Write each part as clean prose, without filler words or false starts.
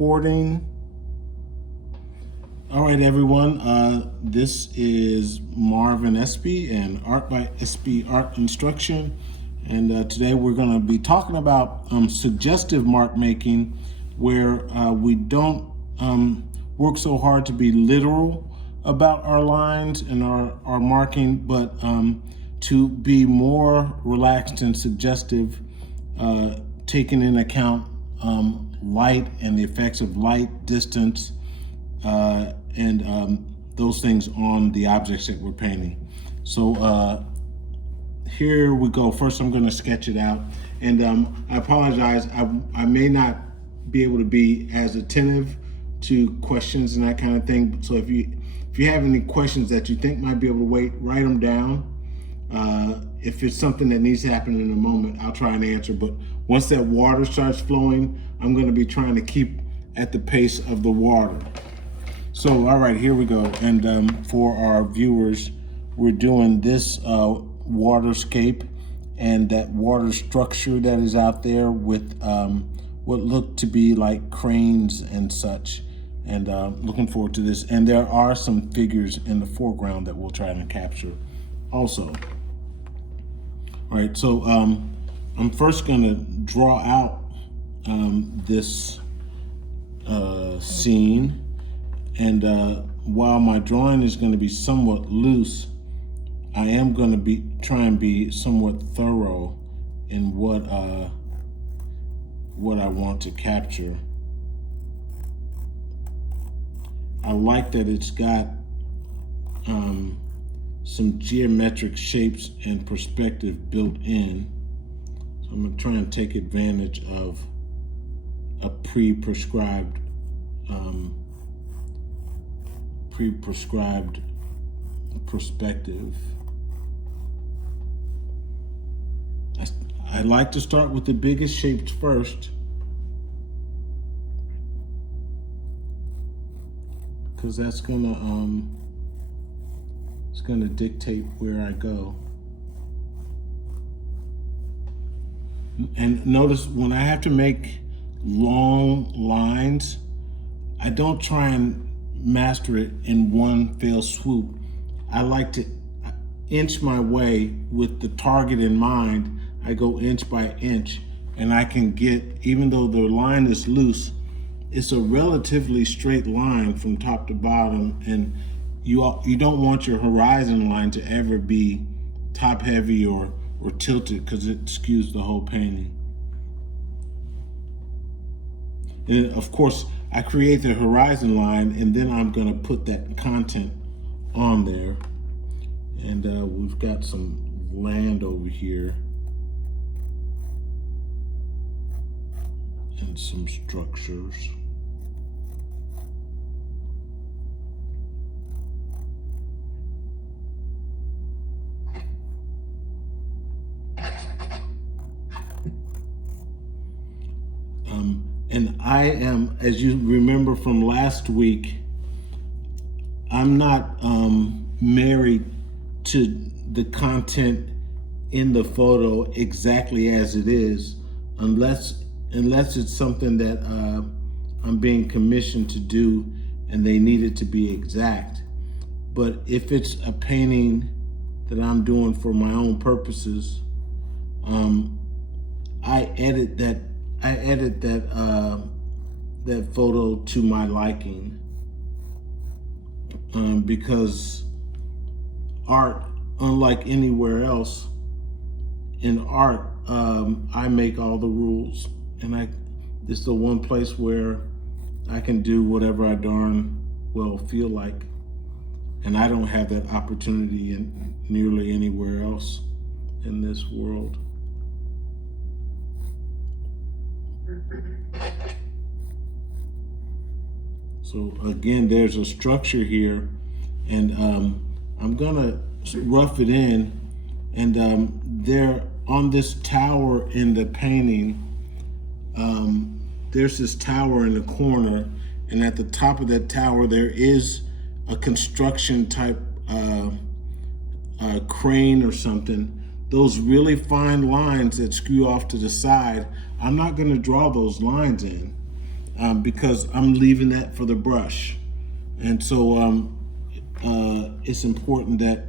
recording. All right, everyone. This is Marvin Espy and Art by Espy Art Instruction. And today we're going to be talking about suggestive mark making, where we don't work so hard to be literal about our lines and our marking, but to be more relaxed and suggestive, taking in account light and the effects of light, distance, and those things on the objects that we're painting. So here we go. First, I'm going to sketch it out, and I apologize. I may not be able to be as attentive to questions and that kind of thing. So if you have any questions that you think might be able to wait, write them down. If it's something that needs to happen in a moment, I'll try and answer. But once that water starts flowing, I'm going to be trying to keep at the pace of the water. So, all right, here we go. And for our viewers, we're doing this waterscape and that water structure that is out there with what look to be like cranes and such. And looking forward to this. And there are some figures in the foreground that we'll try and capture also. All right, so I'm first gonna draw out this scene. And while my drawing is going to be somewhat loose, I am going to try and be somewhat thorough in what I want to capture. I like that it's got some geometric shapes and perspective built in. So I'm going to try and take advantage of a pre-prescribed perspective. I like to start with the biggest shapes first, because that's gonna it's gonna dictate where I go. And notice when I have to make long lines, I don't try and master it in one fell swoop. I like to inch my way with the target in mind. I go inch by inch, and I can get, even though the line is loose, it's a relatively straight line from top to bottom, and you don't want your horizon line to ever be top heavy or tilted, because it skews the whole painting. And of course, I create the horizon line, and then I'm gonna put that content on there. And we've got some land over here and some structures. And I am, as you remember from last week, I'm not married to the content in the photo exactly as it is, unless it's something that I'm being commissioned to do and they need it to be exact. But if it's a painting that I'm doing for my own purposes, I edit that photo to my liking, because art, unlike anywhere else, in art, I make all the rules, and it's the one place where I can do whatever I darn well feel like, and I don't have that opportunity in nearly anywhere else in this world. So again, there's a structure here, and I'm gonna rough it in, and there on this tower in the painting, there's this tower in the corner, and at the top of that tower there is a construction type crane or something. Those really fine lines that skew off to the side, I'm not going to draw those lines in. because I'm leaving that for the brush. And so it's important that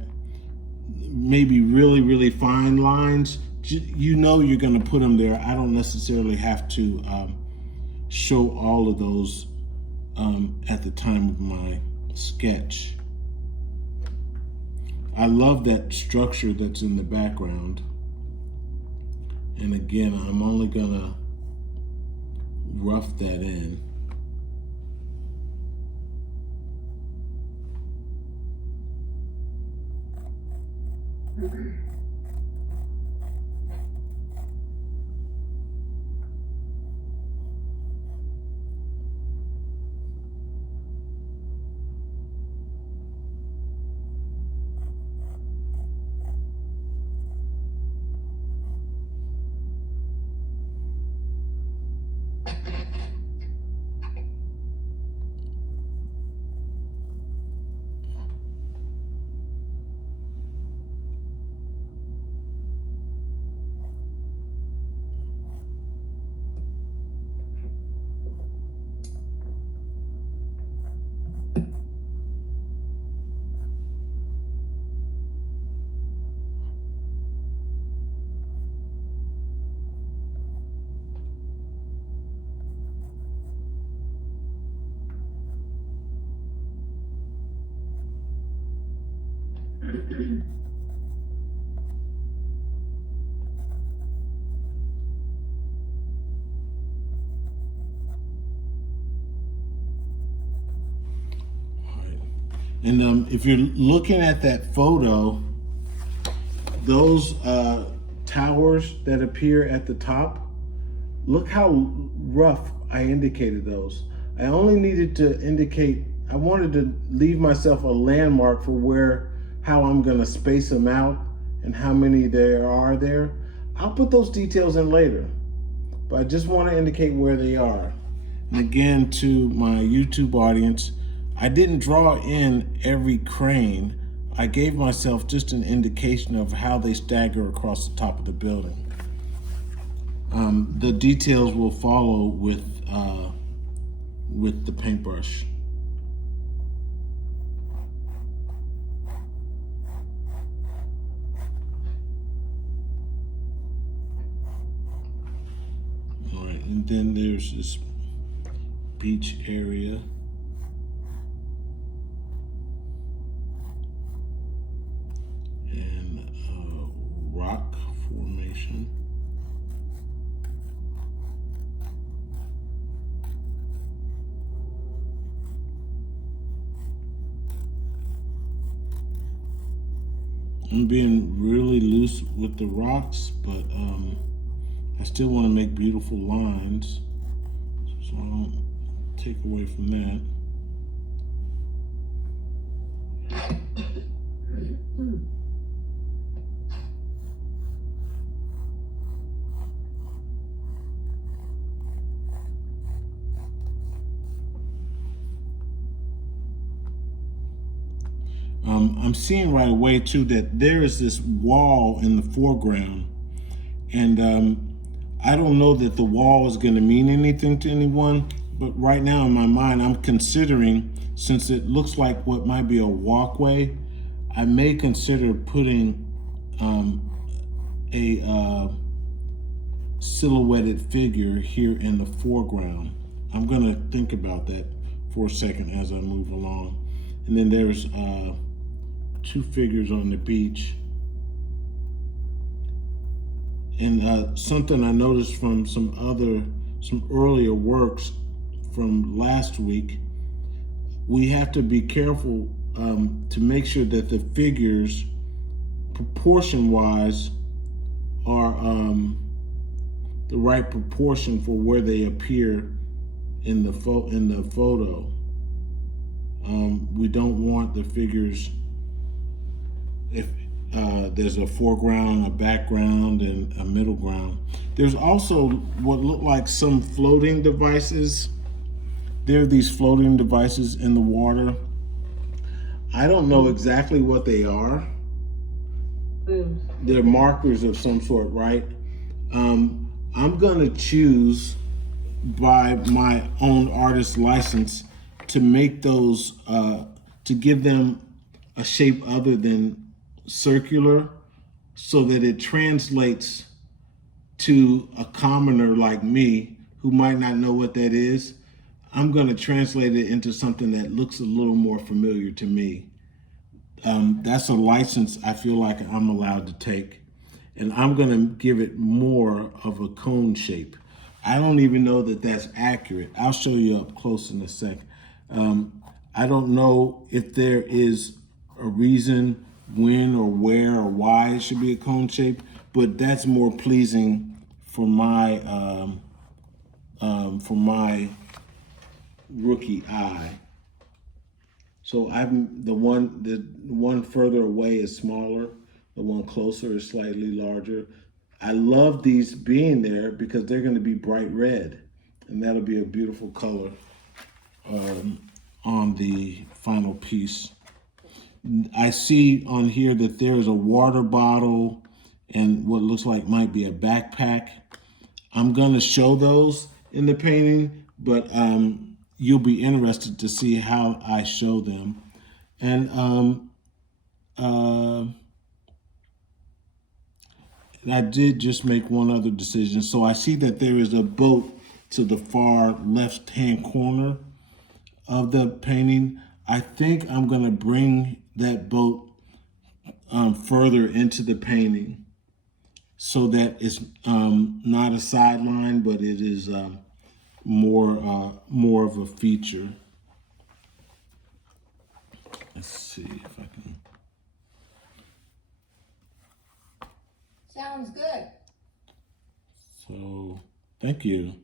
maybe really fine lines, you know you're going to put them there. I don't necessarily have to show all of those at the time of my sketch. I love that structure that's in the background. And again, I'm only gonna rough that in. And if you're looking at that photo, those towers that appear at the top, look how rough I indicated those. I only needed to indicate, I wanted to leave myself a landmark for how I'm gonna space them out and how many there are there. I'll put those details in later, but I just wanna indicate where they are. And again, to my YouTube audience, I didn't draw in every crane. I gave myself just an indication of how they stagger across the top of the building. The details will follow with the paintbrush. All right, and then there's this beach area. And rock formation. I'm being really loose with the rocks, but I still want to make beautiful lines, so I don't take away from that. I'm seeing right away too that there is this wall in the foreground, and I don't know that the wall is going to mean anything to anyone, but right now in my mind I'm considering, since it looks like what might be a walkway, I may consider putting a silhouetted figure here in the foreground. I'm going to think about that for a second as I move along. And then there's two figures on the beach. And something I noticed from some earlier works from last week, we have to be careful to make sure that the figures, proportion-wise, are the right proportion for where they appear in the photo. We don't want the figures, if there's a foreground, a background, and a middle ground. There's also what look like some floating devices. There are these floating devices in the water. I don't know exactly what they are. They're markers of some sort, right? I'm gonna choose by my own artist license to make those, to give them a shape other than circular so that it translates to a commoner like me who might not know what that is. I'm going to translate it into something that looks a little more familiar to me. That's a license I feel like I'm allowed to take. And I'm going to give it more of a cone shape. I don't even know that that's accurate. I'll show you up close in a sec. I don't know if there is a reason when or where or why it should be a cone shape, but that's more pleasing for my rookie eye. So the one further away is smaller. The one closer is slightly larger. I love these being there because they're going to be bright red, and that'll be a beautiful color on the final piece. I see on here that there's a water bottle and what looks like might be a backpack. I'm going to show those in the painting, but you'll be interested to see how I show them. And I did just make one other decision. So I see that there is a boat to the far left-hand corner of the painting. I think I'm going to bring that boat further into the painting so that it's not a sideline, but it is more of a feature. Let's see if I can. Sounds good. So, thank you.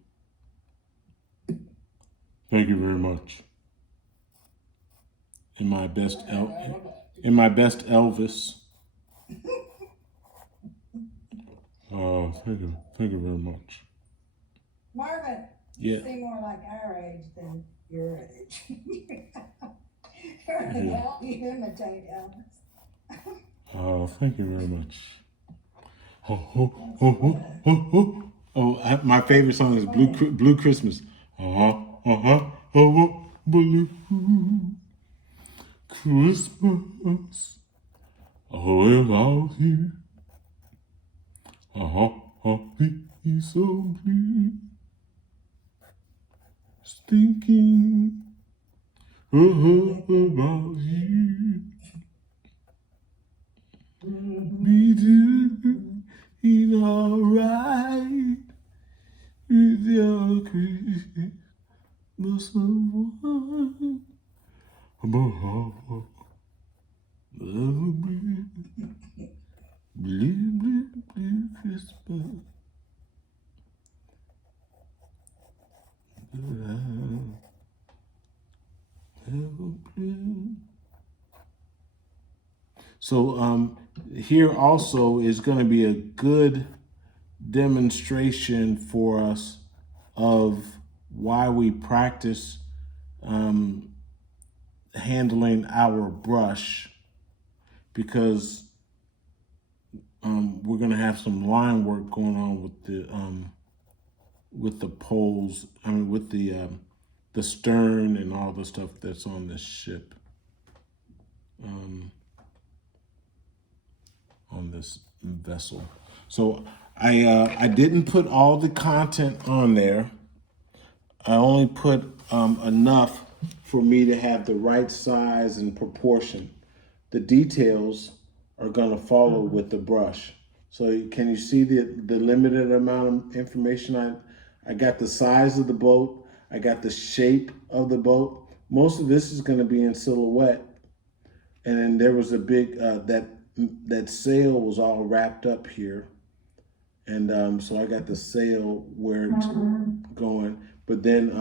Thank you very much. In my best Elvis. Oh, thank you very much. Marvin, Yeah. you seem more like our age than your age. Help you imitate Elvis. Oh, thank you very much. My favorite song is Blue Christmas. Blue Christmas. Oh, out here. He's so pleased. Thinking about you. Me too. You alright with your Christmas one. Blue Christmas. So here also is going to be a good demonstration for us of why we practice handling our brush, because we're going to have some line work going on with the poles. I mean, with the stern and all the stuff that's on this ship. On this vessel. So I didn't put all the content on there. I only put enough for me to have the right size and proportion. The details are going to follow with the brush. So can you see the limited amount of information? I got the size of the boat. I got the shape of the boat. Most of this is going to be in silhouette. And then there was a big, that sail was all wrapped up here. And so I got the sail where it's going. But then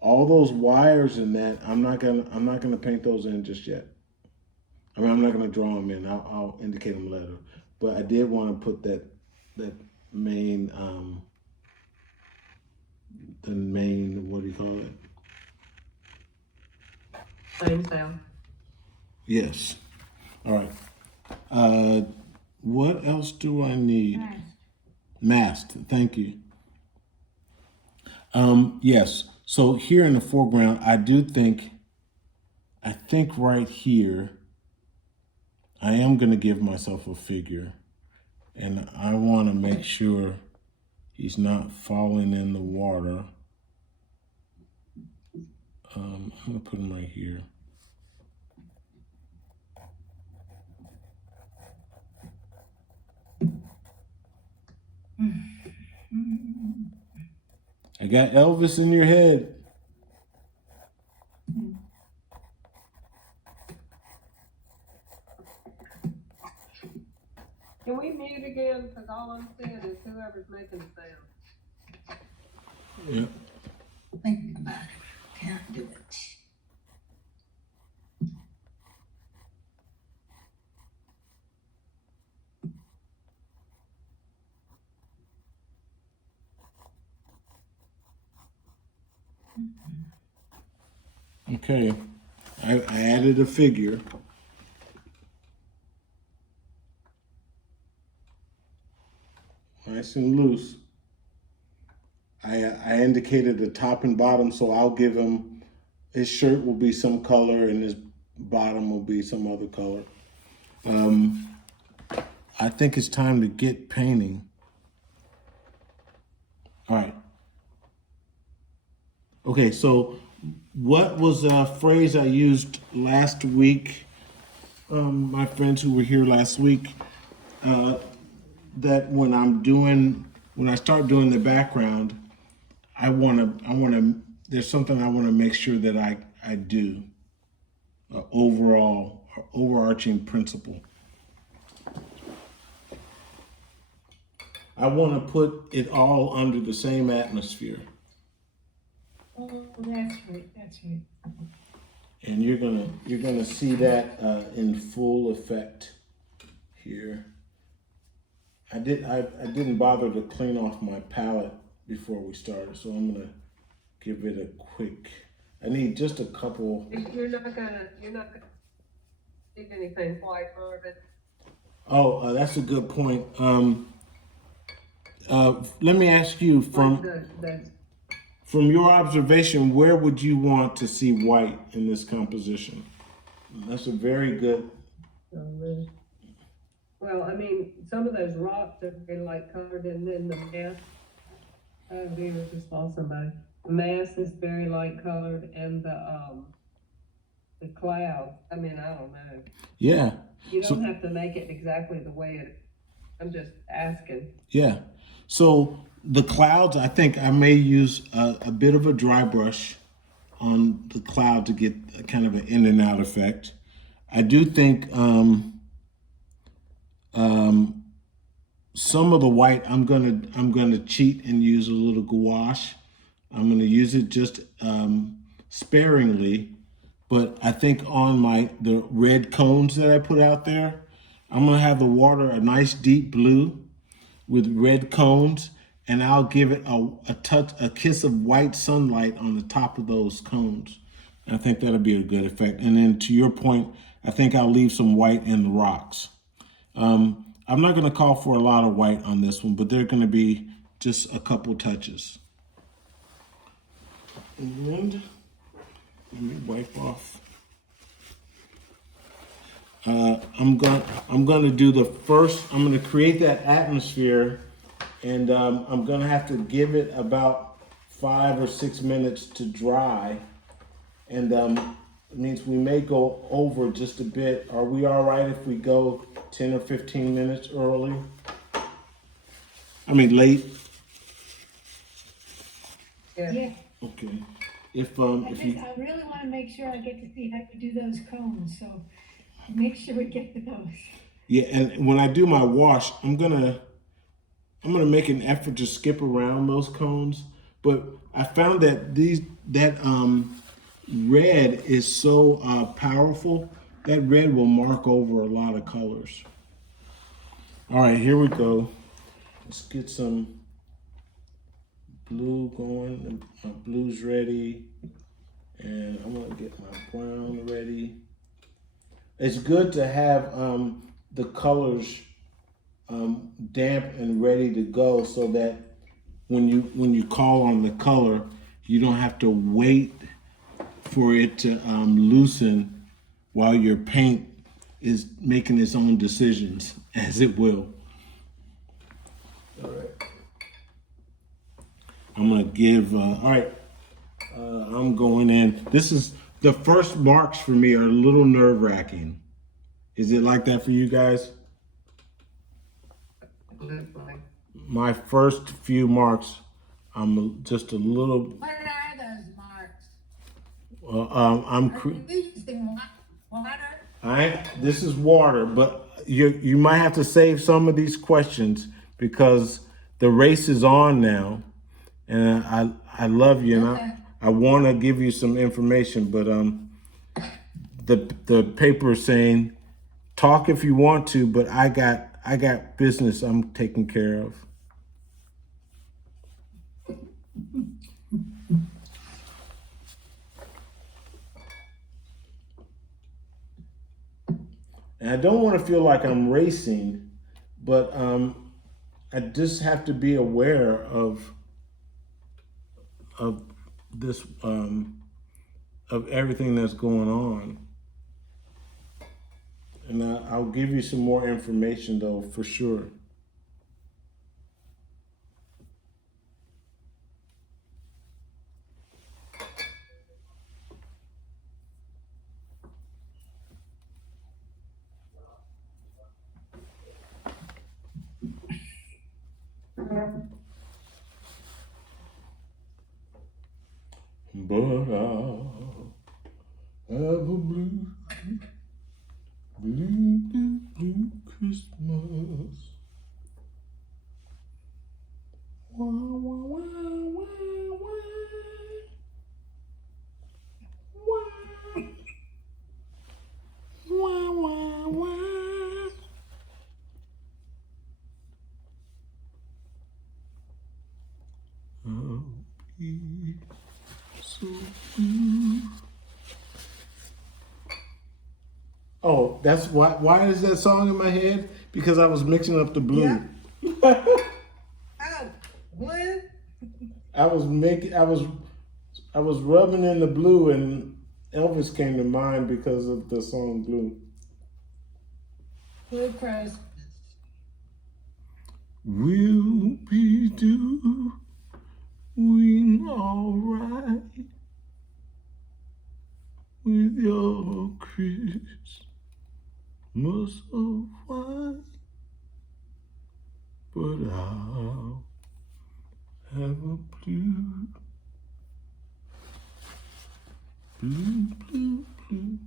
all those wires in that, I'm not gonna paint those in just yet. I mean, I'm not gonna draw them in. I'll indicate them later. But I did want to put that main, the main, what do you call it? Same sound. Yes. All right. What else do I need? Nice. Masked. Thank you. Yes. So here in the foreground, I think right here, I am going to give myself a figure, and I want to make sure he's not falling in the water. I'm going to put him right here. I got Elvis in your head. Can we mute again? Because all I'm seeing is whoever's making the sound. Yeah. Think about it. Can't do it. Okay. I added a figure. Nice and loose. I indicated the top and bottom, so I'll give him, his shirt will be some color and his bottom will be some other color. I think it's time to get painting. All right. Okay, so what was a phrase I used last week? My friends who were here last week, that when I start doing the background, there's something I want to make sure that I do. Overarching principle. I want to put it all under the same atmosphere. Oh, that's right, that's right. And you're gonna see that in full effect here. I didn't bother to clean off my palette before we started, so I'm gonna give it a quick. I need just a couple. You're not gonna see anything white, Marvin. Oh, that's a good point. Let me ask you from your observation, where would you want to see white in this composition? That's a very good. Well, I mean, some of those rocks are very light colored, and then the mass. We just lost somebody. The mass is very light colored, and the cloud. I mean, I don't know. Yeah. You don't have to make it exactly the way it. I'm just asking. Yeah. So the clouds, I think I may use a bit of a dry brush on the cloud to get a kind of an in and out effect. I do think some of the white I'm gonna cheat and use a little gouache. I'm gonna use it just sparingly, but I think on the red cones that I put out there, I'm gonna have the water a nice deep blue with red cones, and I'll give it a kiss of white sunlight on the top of those cones. I think that'll be a good effect. And then to your point, I think I'll leave some white in the rocks. I'm not going to call for a lot of white on this one, but they're going to be just a couple touches. And let me wipe off. I'm going to do the first. I'm going to create that atmosphere, and I'm going to have to give it about 5 or 6 minutes to dry, and it means we may go over just a bit. Are we all right if we go 10 or 15 minutes early? I mean late. Yeah. Okay. If I really want to make sure I get to see how you do those cones, so make sure we get to those. Yeah, and when I do my wash, I'm gonna make an effort to skip around those cones. But I found that red is so powerful. That red will mark over a lot of colors. All right, here we go. Let's get some blue going. My blue's ready. And I'm gonna get my brown ready. It's good to have the colors damp and ready to go so that when you call on the color, you don't have to wait for it to loosen while your paint is making its own decisions, as it will. All right. I'm gonna give. All right. I'm going in. This is the first marks for me are a little nerve-wracking. Is it like that for you guys? Definitely. My first few marks, I'm just a little. What are those marks? I'm. Are you using water? This is water, but you might have to save some of these questions because the race is on now, and I love you, and Okay. I want to give you some information, but the paper is saying talk if you want to, but I got business I'm taking care of. And I don't want to feel like I'm racing, but I just have to be aware of this of everything that's going on. And I'll give you some more information though, for sure. But I'll have a blue Christmas. Wah, wah, wah, wah, wah. Wah, wah, wah. I'll be so blue. Oh, that's why is that song in my head? Because I was mixing up the blue. Yeah. Oh, blue? I was rubbing in the blue and Elvis came to mind because of the song Blue. Blue Christmas. We'll be doing alright with your Christmas of white, but I'll have a blue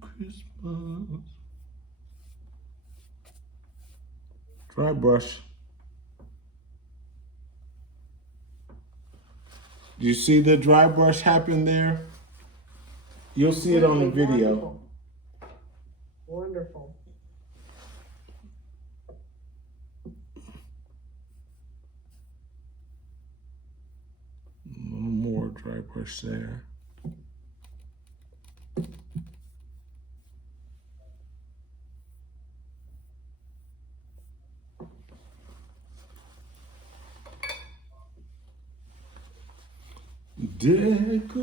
Christmas. Dry brush. Do you see the dry brush happen there? You'll see it on the video. Wonderful. A little more dry brush there. Decorations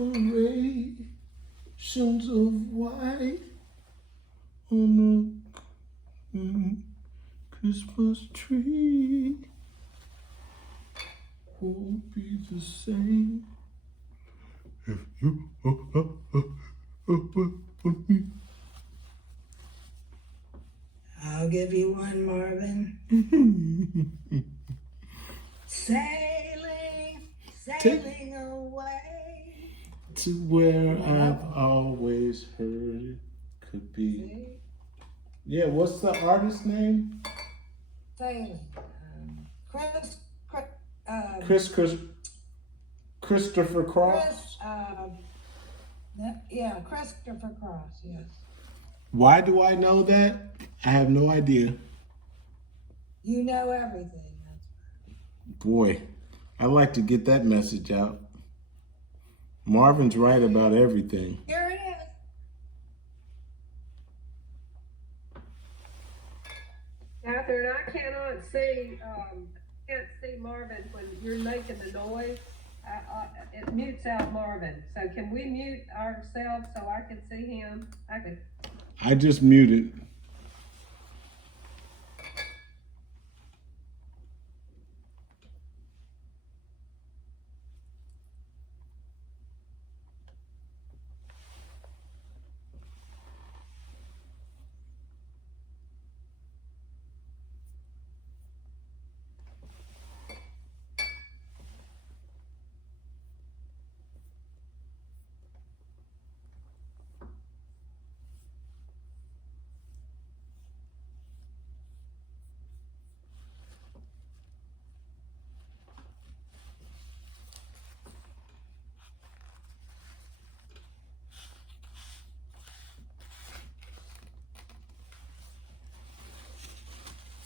of white on a Christmas tree won't be the same if you me. I'll give you one, Marvin. Sailing away to where I've always heard it could be. Yeah, what's the artist's name? Sailing. Christopher Cross. Christopher Cross, yes. Why do I know that? I have no idea. You know everything. Boy, I like to get that message out. Marvin's right about everything. Here it is. Catherine, I cannot see can't see Marvin when you're making the noise. It mutes out Marvin. So can we mute ourselves so I can see him? I just muted.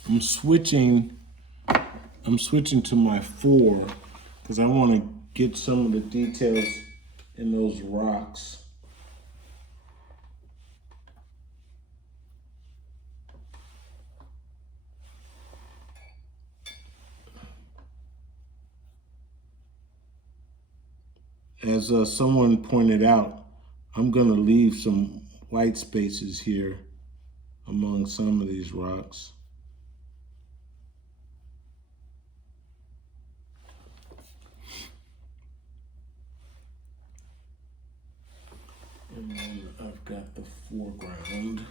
I'm switching to my 4 because I want to get some of the details in those rocks. As someone pointed out, I'm going to leave some white spaces here among some of these rocks. And then I've got the foreground.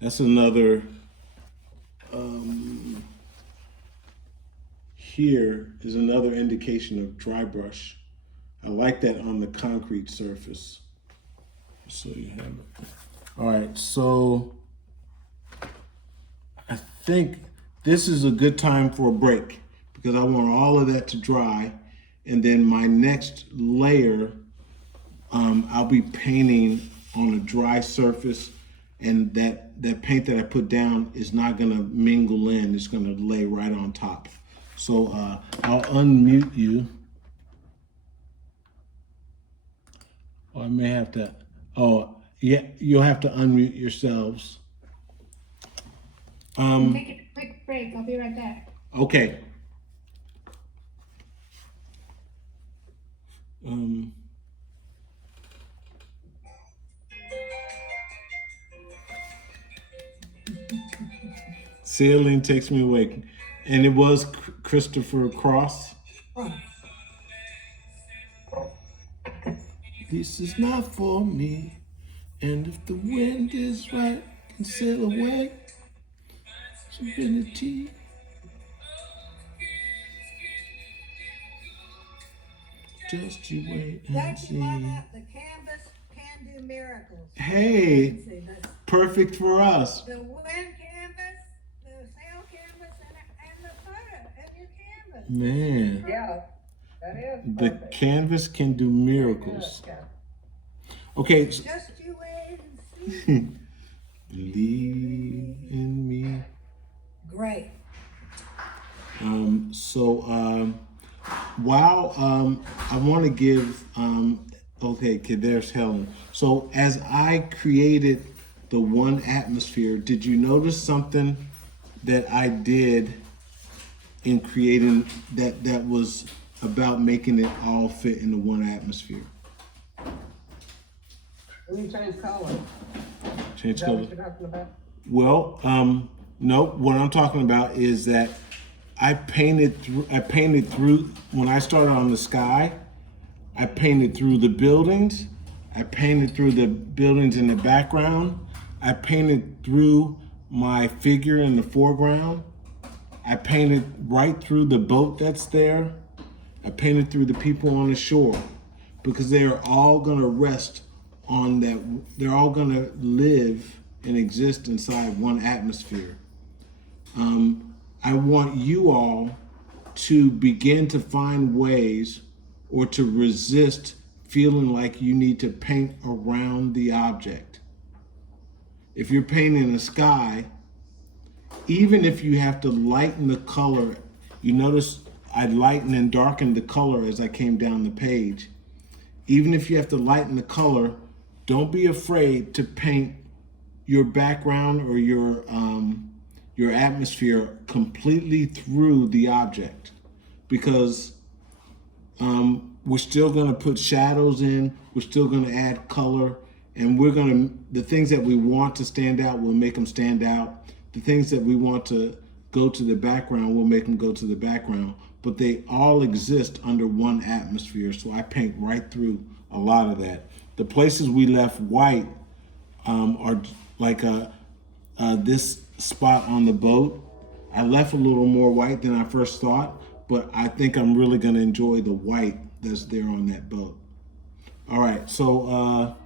That's another, here is another indication of dry brush. I like that on the concrete surface. So you have it. All right, so I think this is a good time for a break because I want all of that to dry. And then my next layer, I'll be painting on a dry surface, and that paint that I put down is not gonna mingle in, it's gonna lay right on top. So I'll unmute you. Or I may have to, oh, yeah, you'll have to unmute yourselves. Take a quick break, I'll be right back. Okay. Ceiling takes me away. And it was Christopher Cross. This is not for me. And if the wind is right, I can sail away. Serenity. Just you wait and Don't see. you love that? The canvas can do miracles. Hey, See, that's perfect for us. the wind canvas, the sail canvas, and the photo of your canvas. Man, Yeah, that is the perfect. canvas can do miracles. Yeah. Okay, Just you wait and see. believe in me. Great. While I want to give, okay, there's Helen. So as I created the one atmosphere, did you notice something that I did in creating that was about making it all fit into one atmosphere? Let me change color. Change Is that color. what you're talking about? Well, no, what I'm talking about is that I painted through, when I started on the sky, I painted through the buildings. I painted through the buildings in the background. I painted through my figure in the foreground. I painted right through the boat that's there. I painted through the people on the shore because they are all gonna rest on that. They're all gonna live and exist inside one atmosphere. I want you all to begin to find ways or to resist feeling like you need to paint around the object. If you're painting the sky, even if you have to lighten the color, you notice I lightened and darkened the color as I came down the page. even if you have to lighten the color, don't be afraid to paint your background or your atmosphere completely through the object, because we're still going to put shadows in, we're still going to add color, and the things that we want to stand out, we'll make them stand out. The things that we want to go to the background, we'll make them go to the background, but they all exist under one atmosphere. So I paint right through a lot of that. The places we left white are like this spot on the boat. I left a little more white than I first thought, but I think I'm really going to enjoy the white that's there on that boat. All right, so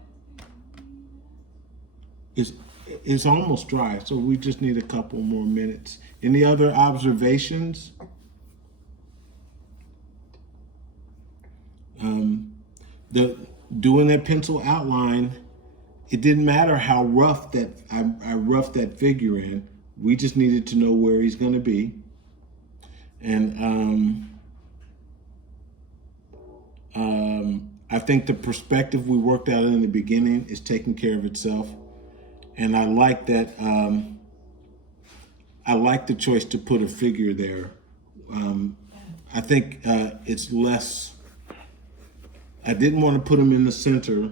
it's almost dry, so we just need a couple more minutes. Any other observations? Doing that pencil outline, it didn't matter how rough that I roughed that figure in. We just needed to know where he's going to be, and I think the perspective we worked out in the beginning is taking care of itself, and I like that. I like the choice to put a figure there. I think it's less. I didn't want to put him in the center,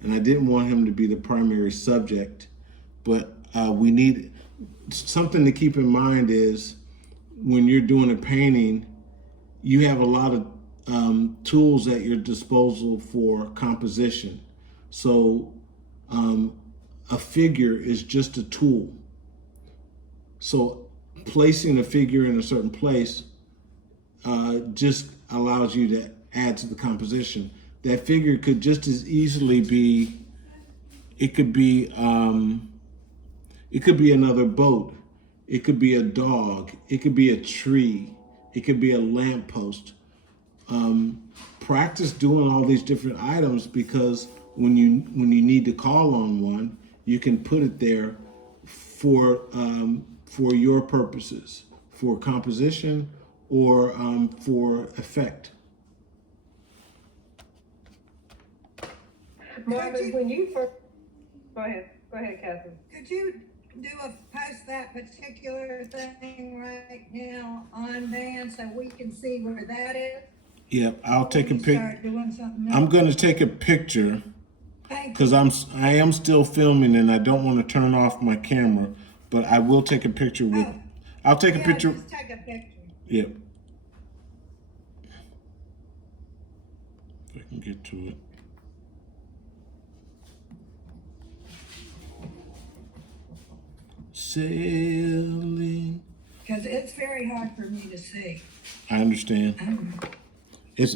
and I didn't want him to be the primary subject, but we need something to keep in mind is when you're doing a painting, you have a lot of tools at your disposal for composition. So a figure is just a tool. So placing a figure in a certain place just allows you to add to the composition. That figure could just as easily be, it could be another boat. It could be a dog. It could be a tree. It could be a lamppost. Practice doing all these different items, because when you need to call on one, you can put it there for your purposes, for composition or for effect. Marvin, when you first, go ahead, Catherine. Could you post that particular thing right now on Van so we can see where that is? Yep, I'll take a pic. Start doing something else. I'm going to take a picture Thank you. because I am still filming and I don't want to turn off my camera, but I will take a picture with. Oh. I'll take a Yeah, picture. just take a picture. Yep. If I can get to it. Sailing. Because it's very hard for me to see. I understand. It's